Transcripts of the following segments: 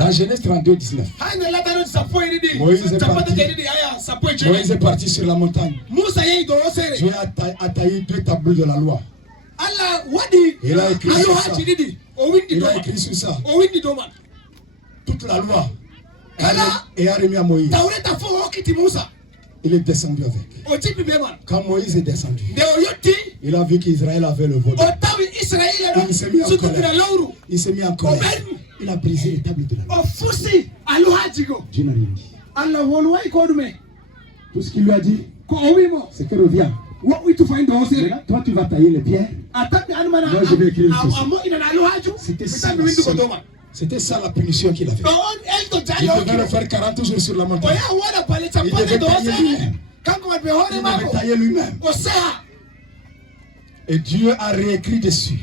Dans Genèse 32, 19. Moïse est parti sur la montagne. Dieu a taillé 2 tableaux de la loi. Il a écrit sur ça. Il a écrit sur ça. Toute la loi. Et a remis à Moïse. Il est descendu avec. Quand Moïse est descendu, il a vu qu'Israël avait le veau. Il s'est mis en colère. Il s'est mis en colère. Il a brisé les tables de la loi. Dieu n'a rien dit. Tout ce qu'il lui a dit, c'est que reviens. Maintenant, toi tu vas tailler les pierres. Moi je vais écrire ceci. C'était ça la punition qu'il avait. Il devait le faire 40 jours sur la montagne. Il devait tailler lui-même. Il devait tailler lui-même. Et Dieu a réécrit dessus.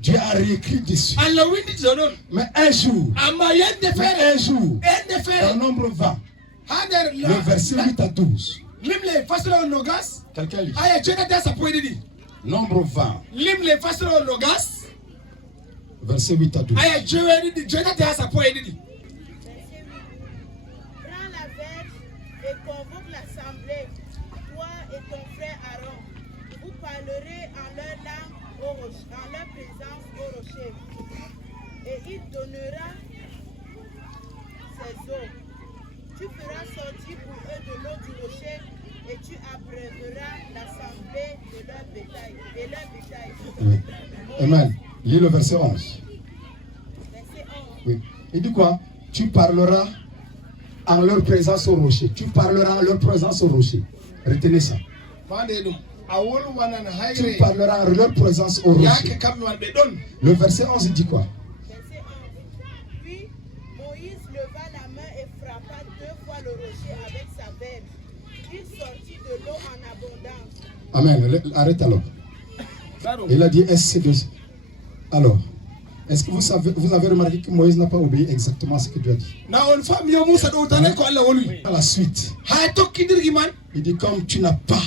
Dieu a réécrit dessus. Mais un jour, dans nombre 20, le verset 8 à 12. Quelqu'un lit. Nombre 20. Verset 8 à 12. Prends la verge et convoque l'assemblée, toi et ton frère Aaron. Vous parlerez en leur langue en leur présence au rocher. Et il donnera ses eaux. Tu feras sortir pour eux de l'eau du rocher et tu abreuveras l'assemblée de leur bétail. Oui. Amen. Lis le verset 11. Oui. Il dit quoi? Tu parleras en leur présence au rocher. Tu parleras en leur présence au rocher. Retenez ça. Tu parleras en leur présence au rocher. Le verset 11 il dit quoi? Verset 11. Puis Moïse leva la main et frappa 2 fois le rocher avec sa verge. Il sortit de l'eau en abondance. Amen. Arrête alors. Il a dit SC2. Alors, est-ce que vous avez remarqué que Moïse n'a pas obéi exactement ce que Dieu a dit? À la suite, il dit comme tu n'as pas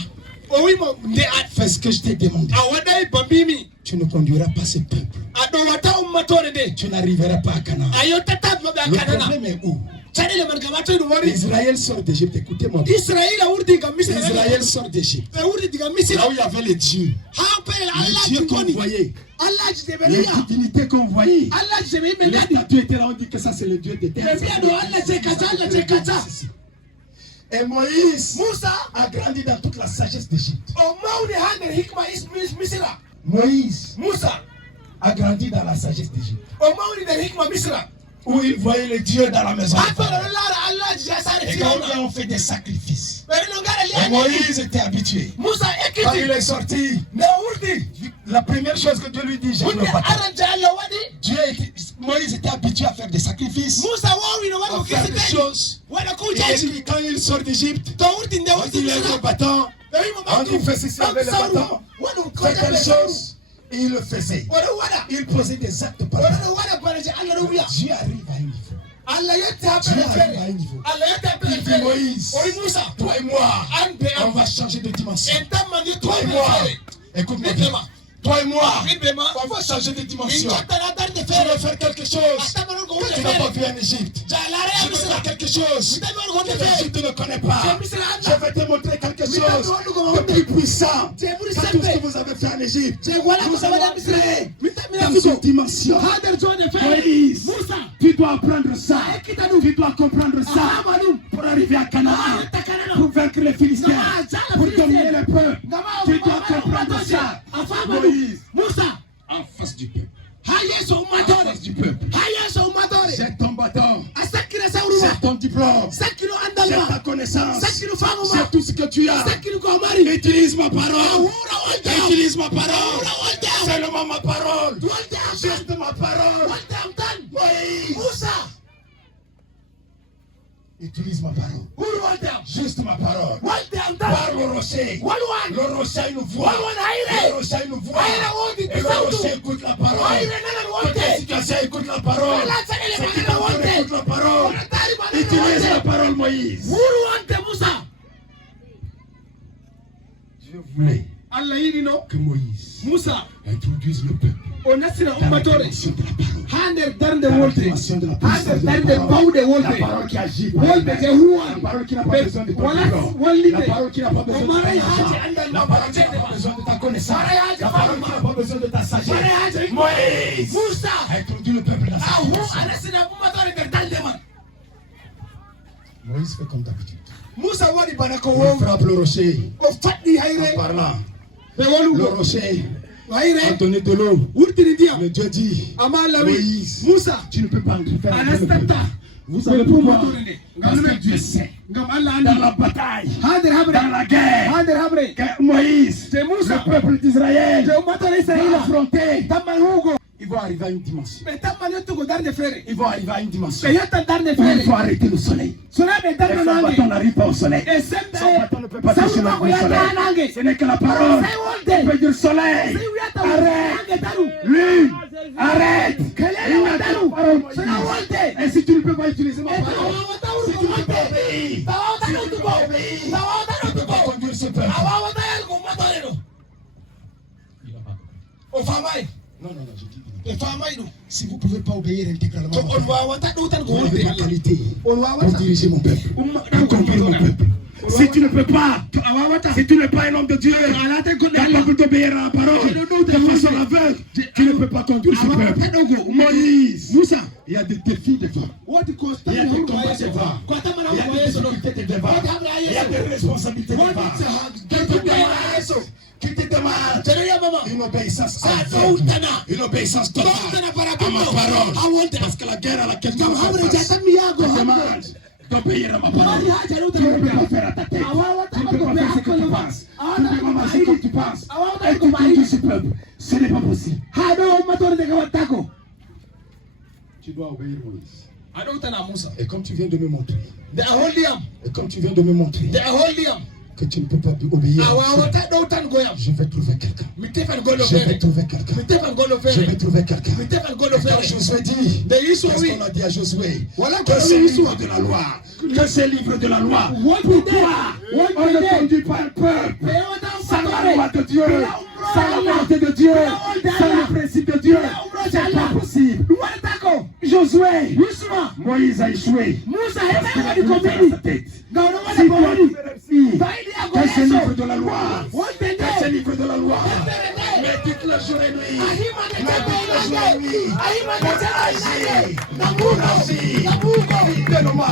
fait ce que je t'ai demandé, tu ne conduiras pas ce peuple. Tu n'arriveras pas à Canaan. Le problème est où? Israël sort d'Égypte, écoutez-moi. Israël sort d'Égypte. Là où il y avait les dieux qu'on voyait, les divinités qu'on voyait, les statues étaient là, on dit que ça c'est le Dieu des terres. Et Moïse a grandi dans toute la sagesse d'Égypte. Moïse a grandi dans la sagesse d'Égypte. Où il voyait les dieux dans la maison. Et quand on fait des sacrifices. Et Moïse était habitué. Quand il est sorti, la première chose que Dieu lui dit, j'aime le bâton. Moïse était habitué à faire des sacrifices, à faire des choses. Et quand il sort d'Égypte, on dit lève le bâton, on dit fais ceci avec le bâton, fais telle chose. Et il le faisait. Il posait des actes par Dieu arrive à un niveau. Il dit Moïse, toi et moi, on va changer de dimension. Toi et moi, écoute-moi bien. Toi et moi, on va changer de dimension. Tu vas faire quelque chose que tu n'as pas vu en Égypte. Je vais faire quelque chose que l'Égypte ne connaît pas. Je vais te montrer quelque chose de plus puissant que tout ce que vous avez fait en Égypte. Vous allez entrer dans une dimension. Moïse, tu dois apprendre ça. Tu dois comprendre ça pour arriver à Canaan, pour vaincre les Philistins, pour dominer le peuple. Tu dois comprendre ça. Moïse, en face du peuple. En face du peuple. Jette ton bâton. Jette ton diplôme. Jette ta connaissance. Jette tout ce que tu as. Utilise ma parole. Utilise ma parole. Seulement ma parole. Juste ma parole. Moïse. Utilise ma parole. Juste ma parole. Par le rocher. Le rocher a une voix. Le rocher a une voix. Et le rocher écoute la parole. Toute situation écoute la parole. C'est qui écoute la parole. Utilise la parole, Moïse. Dieu voulait que Moïse Musa introduisent le peuple onasira dans la ummatore dimension de la parole. hander darde Dans la wolte dimension de la puissance hander de la darde parole. bawde La wolte parole qui agit. wolbe ke La huwa parole qui n'a pas besoin de ton wala diplôme. wallite La parole qui n'a pas besoin de ton Omare argent. haji andal La parole qui n'a pas besoin de ta connaissance. La parole qui n'a pas besoin de ta sagesse. Moïse Musa introduit le peuple dans sa ahu dimension. anasira ummatore ke dalde man Moïse fait comme d'habitude. Musa wadi banako Il wo frappe le rocher o faddi en hayre parlant. be Le wolugo rocher a hayre donné de l'eau. wurtini ndiyam Le Dieu dit, amma lami Moïse, Musa tu ne peux pas entrer faire le anastata peuple. Vous savez pourquoi? Parce ngam que Dieu sait. ngam Allah Dans andi la bataille, hander habre dans la guerre, hander habre que Moïse, C'est Moussa. le peuple d'Israël, je ummatore va israila affronter, tammal hugo ils vont arriver à une dimension. be tammal yottugo darde fere Ils vont arriver à une dimension be yotta darde où il faut fere arrêter le soleil. sona be Et darde son nange bâton n'arrive pas au soleil. e Son sembe bâton ne peut pas toucher sawma ko le yata soleil. nange Ce n'est que la parole. say Il wolde peut dire soleil, say wiyata arrête. nange daru Lune, arrête. kelele Il wa n'a daru que la parole, sona Moïse. wolde Et si tu ne peux pas utiliser ma e parole, tawawata si tu urgo ne peux pas wolde obéir, tawawata si tu ne peux utugo pas obéir, tawawata tu ne peux pas utugo conduire ce peuple. awawata yalgo ummatore no Il n'a pas compris. o famay Non, non, non, je dis. e famay ɗum Si vous ne pouvez pas obéir intégralement, to on wawata ɗowtan ko vous n'avez wolde pas Allah qualité on pour wawata diriger mon peuple, pour conduire mon peuple. Si tu ne peux pas, si tu n'es pas un homme de Dieu, capable d'obéir à la parole de façon aveugle, tu ne peux pas conduire ce peuple. Moïse, Moussa, il y a des défis devant. Il y a des combats devant. Il y a des difficultés devant. Il y a des responsabilités devant. Qui te demande une obéissance aveugle, une obéissance totale à ma parole. Parce que la guerre à laquelle tu te demande d'obéir à ma parole. Tu ne peux pas faire à ta tête. Tu ne peux pas faire ce que tu penses. Tu ne peux pas marcher comme tu penses. Et tu conduis ce peuple. Ce n'est pas possible. Tu dois obéir Moïse. aɗowtana Musa Et comme tu viens de me montrer, nde a holliyam et comme tu viens de me montrer nde a holliyam que tu ne peux pas obéir, a wawata ɗowtan goyam je vais trouver quelqu'un. mi tefan gollo Je vais feere trouver quelqu'un. mi tefan gollo Je feere vais trouver quelqu'un. mi tefan gollo Et quand feere Josué dit, nde yiso qu'est-ce wi qu'on a dit à Josué? Voilà Que que ce Josué- livre de la loi, que ce livre de la loi, What pourquoi What on ne did- conduit pas le peuple sans la Sans loi de Dieu, sans la volonté de Dieu, sans le principe de Dieu? C'est pas possible. Josué, Moïse a échoué. Parce qu'il a voulu faire sa tête. Si toi tu fais réussir, que ce livre de la loi, que ce livre de la loi, médite le jour et nuit, médite le jour et nuit, pour agir, fidèlement,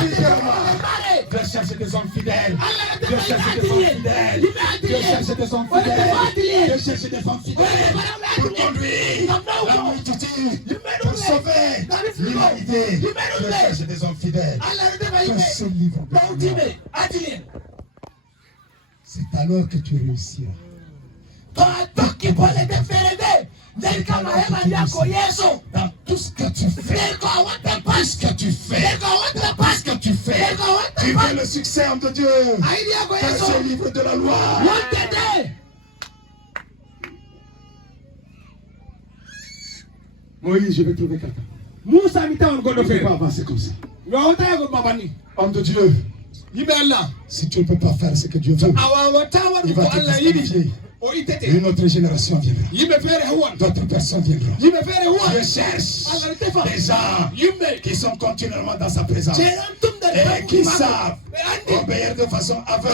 fidèlement. Dieu cherche des hommes fidèles, Dieu cherche des hommes fidèles, Dieu cherche des hommes fidèles, Dieu cherche des hommes fidèles pour conduire la multitude, pour sauver l'humanité. Dieu cherche des hommes fidèles. Que ce livre de la loi, c'est alors que tu réussiras. Dans tout ce que tu fais, dans tout ce que tu fais, dans tout ce que tu fais, tu veux le succès de Dieu. Que ce livre de la loi. Moïse, je vais trouver quelqu'un. Musa mi tawan On gollo ne peut feere pas avancer comme ça. wawata yago babani Homme de Dieu, yimɓe Allah si tu ne peux pas faire ce que Dieu veut, a wawata il waɗu ko va te Allah yiɗi disqualifier. o ittete Une autre génération viendra. yimɓe feere huwan D'autres personnes viendront. yimɓe feere huwan Dieu cherche Allah ne tefa des gens yimɓe qui sont continuellement dans sa présence ceeɗan tumdade et qui mako savent ɓe andi obéir de façon aveugle.